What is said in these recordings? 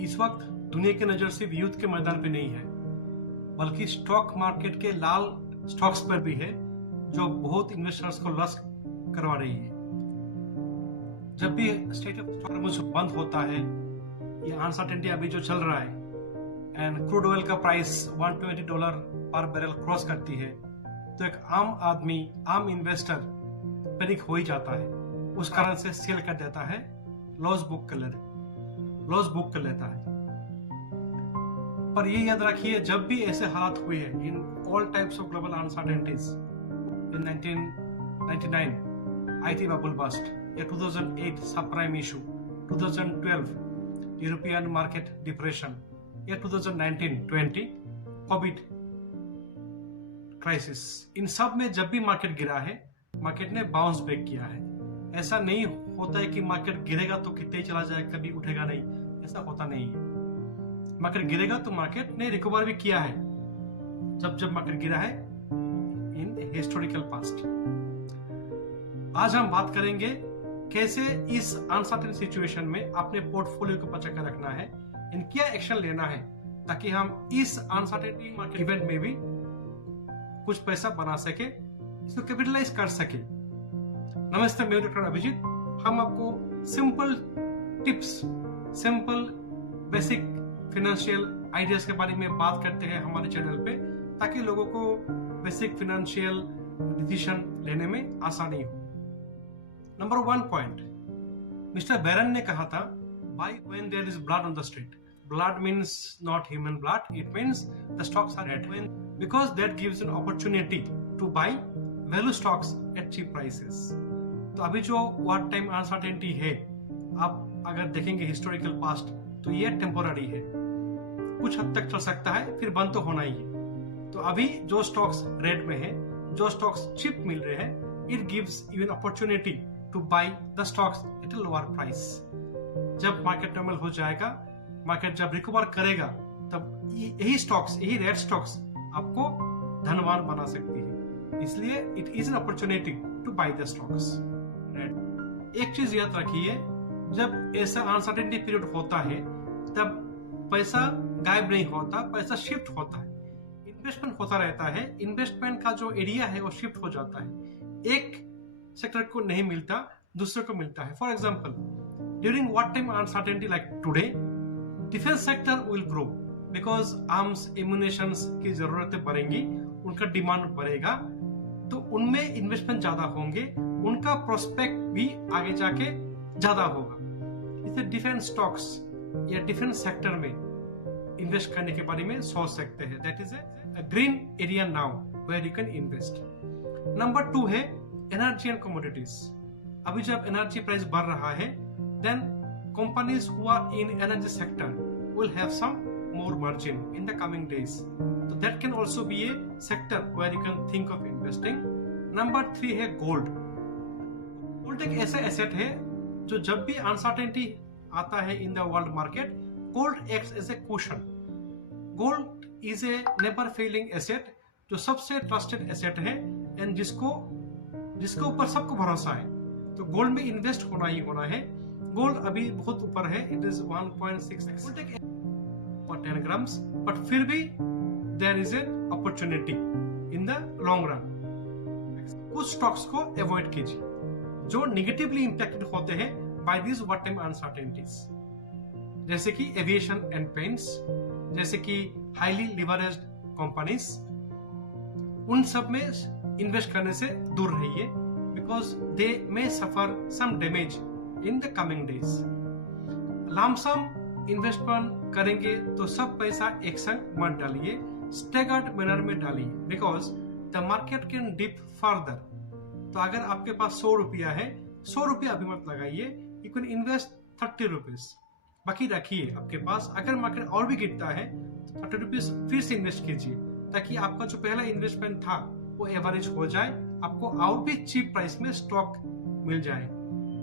इस वक्त दुनिया की नजर सिर्फ युद्ध के मैदान पे नहीं है, बल्कि स्टॉक मार्केट के लाल स्टॉक्स पर भी है, जो बहुत इन्वेस्टर्स को लॉस करवा रही है। जब भी स्टेट ऑफ स्टॉक बंद होता है, ये अनसर्टेनिटी अभी जो चल रहा है एंड क्रूड ऑयल का प्राइस $120 पर बैरल क्रॉस करती है, तो एक आम आदमी, आम इन्वेस्टर पैनिक हो ही जाता है। उस कारण से सेल कर देता है, लॉस बुक कर लेता है। पर ये याद रखिए, जब भी ऐसे हालात हुए हैं in all types of global uncertainties, in 1999 IT bubble burst, या 2008 sub prime issue, 2012 European market depression, या 2019-20 कोविड क्राइसिस, इन सब में जब भी मार्केट गिरा है, मार्केट ने बाउंस बैक किया है। ऐसा नहीं होता है कि मार्केट गिरेगा तो कितने ही चला जाए, कभी उठेगा नहीं, ऐसा होता नहीं है। मार्केट गिरेगा तो मार्केट ने रिकवर भी किया है जब मार्केट गिरा है इन हिस्टोरिकल पास्ट। आज हम बात करेंगे कैसे इस अनसर्टेन सिचुएशन में अपने पोर्टफोलियो को बचा कर रखना है, इन क्या एक्शन लेना है ताकि हम इस अनसर्टेनिटी मार्केट इवेंट में भी कुछ पैसा बना सके, इसको कैपिटलाइज कर सके। नमस्ते, मैं डॉक्टर अभिजीत। हम आपको simple tips, simple basic financial ideas के बारे में बात करते हैं हमारे चैनल पे, ताकि लोगों को बेसिक फाइनेंशियल डिसीजन लेने में आसानी हो। नंबर 1 पॉइंट, मिस्टर बैरन ने कहा था, buy when there is blood on the street. Blood means not human blood, it means the stocks are red, because that gives an opportunity to buy value stocks at cheap prices. तो अभी जो what time uncertainty है, आप अगर देखेंगे historical past, तो ये temporary है, कुछ हद तक चल सकता है, फिर बंद तो होना ही है। तो अभी जो स्टॉक्स रेड में है, जो स्टॉक्स चीप मिल रहे हैं, it gives you an opportunity to buy the stocks at a lower price. जब मार्केट नॉर्मल हो जाएगा, मार्केट जब रिकवर करेगा, तब यही स्टॉक्स, यही रेड स्टॉक्स आपको धनवान बना सकती है। इसलिए it is an opportunity to buy the stocks red. एक चीज याद रखिए, जब ऐसा अनसर्टेनिटी पीरियड होता है, तब पैसा गायब नहीं होता, पैसा शिफ्ट होता है, इन्वेस्टमेंट होता रहता है। इन्वेस्टमेंट का जो एरिया है वो शिफ्ट हो जाता है, एक सेक्टर को नहीं मिलता, दूसरे को मिलता है। For example, during what time uncertainty like today, defence sector will grow, because arms ammunitions की जरूरतें बढ़ेंगी, उनका डिमांड बढ़ेगा, तो उनमें इन्वेस्टमेंट ज्यादा होंगे, उनका प्रोस्पेक्ट भी आगे जाके ज्यादा होगा। इसे डिफेंस स्टॉक्स या डिफेंस सेक्टर में इन्वेस्ट करने के बारे में सोच सकते हैं। That is a green area now where you can invest. Number 2 है एनर्जी एंड कमोडिटीज। अभी जब एनर्जी प्राइस बढ़ रहा है, then companies who are in energy sector will have some more margin in the coming days, so that can also be a sector where you can think of investing. Number 3 है gold। Gold एक ऐसा asset है जो जब भी uncertainty आता है in the world market, gold acts as a cushion. Gold is a never failing asset, जो सबसे ट्रस्टेड एसेट है एंड जिसके ऊपर सबको भरोसा है। तो गोल्ड में इन्वेस्ट होना ही होना है। गोल्ड अभी बहुत ऊपर है, इट इज 1.6 पर 10 ग्राम्स, बट फिर भी there is an opportunity in the long run. कुछ स्टॉक्स को अवॉइड कीजिए जो निगेटिवली इंपैक्टेड होते हैं by this what time uncertainties, जैसे कि एविएशन एंड पेंट्स, जैसे कि हाईली लिवरेज्ड कंपनीज। उन सब में इन्वेस्ट करने से दूर रहिए, because they may suffer some damage in the coming days. Lump sum investment करेंगे तो सब पैसा एक संग मत डालिए, स्टेगर्ड मैनर में डालिए, because the market can dip further. तो अगर आपके पास 100 रुपया है, 100 रुपया अभी मत लगाइए, यू कैन इन्वेस्ट 30 रुपीज, बाकी रखिए आपके पास। अगर मार्केट और भी गिरता है तो 30 रुपीज फिर से इन्वेस्ट कीजिए, ताकि आपका जो पहला इन्वेस्टमेंट था वो एवरेज हो जाए, आपको और भी चीप प्राइस में स्टॉक मिल जाए।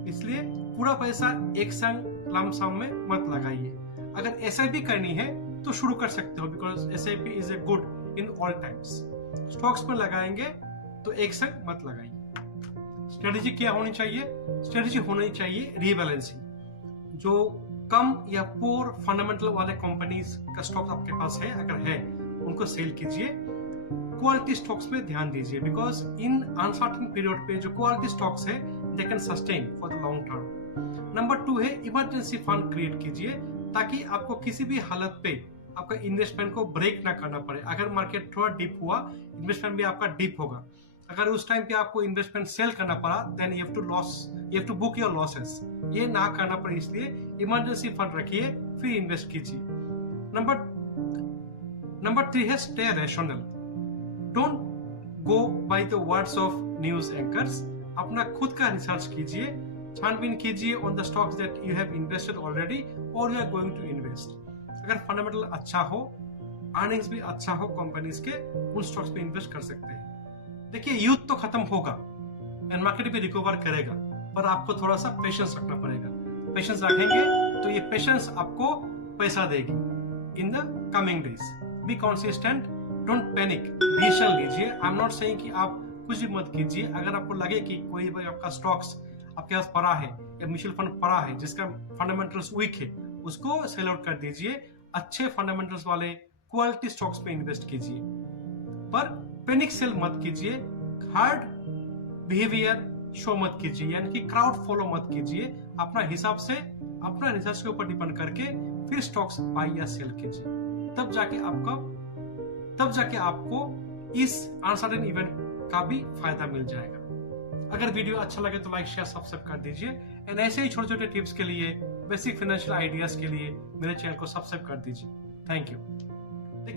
इसलिए पूरा पैसा एक संग लमसम में मत लगाइए। अगर एसआईपी करनी है तो शुरू कर सकते हो, because SIP is a good in all times. Stocks पर लगाएंगे तो एक संग मत लगाइए। स्ट्रेटेजी क्या होनी चाहिए? स्ट्रेटेजी होनी चाहिए रीबैलेंसिंग। जो कम या पुअर फंडामेंटल वाले कंपनीज का स्टॉक आपके पास है, अगर है उनको सेल कीजिए। क्वालिटी स्टॉक्स पे ध्यान दीजिए, बिकॉज इन अनसर्टेन पीरियड पे जो क्वालिटी स्टॉक्स है they can sustain for the long term. Number 2 है इमरजेंसी फंड क्रिएट कीजिए, ताकि आपको किसी भी हालत पे आपका इन्वेस्टमेंट को ब्रेक ना करना पड़े। अगर मार्केट थोड़ा डिप हुआ, इन्वेस्टमेंट भी आपका डिप होगा। अगर उस टाइम पे आपको इन्वेस्टमेंट सेल करना पड़ा, then you have to book your losses. ये ना करना पड़े इसलिए इमरजेंसी फंड रखिए, फिर इन्वेस्ट कीजिए। नंबर 3 है stay rational. Don't go by the words of news anchors. अपना खुद का रिसर्च कीजिए, छानबीन कीजिए on the stocks that you have invested already और you are going to invest. अगर फंडामेंटल अच्छा हो, अर्निंग्स भी अच्छा हो कंपनीज के, उन स्टॉक्स पे इन्वेस्ट कर सकते हैं। देखिए, यूथ तो खत्म होगा एंड मार्केट भी रिकवर करेगा, पर आपको थोड़ा सा पेशेंस रखना पड़ेगा। पेशेंस रखेंगे तो ये पेशेंस आपको पैसा देगी in the coming days. Be consistent, don't panic, decision लीजिए। आई एम नॉट सेइंग कि आप कुछ भी मत कीजिए। अगर आपको लगे कि कोई भी आपका स्टॉक्स आपके पास पड़ा है या म्यूचुअल फंड पड़ा है जिसका फंडामेंटल्स वीक है, उसको सेल आउट कर दीजिए। अच्छे फंडामेंटल्स वाले क्वालिटी स्टॉक्स पे इन्वेस्ट कीजिए, पर पैनिक सेल मत कीजिए। हार्ड बिहेवियर शो मत कीजिए, यानी कि क्राउड फॉलो मत कीजिए। अपना हिसाब से, अपना रिसर्च के ऊपर डिपेंड करके फिर स्टॉक्स बाय या सेल कीजिए। तब जाके आपको इस अनसर्टेन इवेंट का भी फायदा मिल जाएगा। अगर वीडियो अच्छा लगे तो लाइक, शेयर, सब्सक्राइब कर दीजिए। एंड ऐसे ही छोटे छोटे टिप्स के लिए, बेसिक फाइनेंशियल आइडियाज के लिए मेरे चैनल को सब्सक्राइब कर दीजिए। Thank you.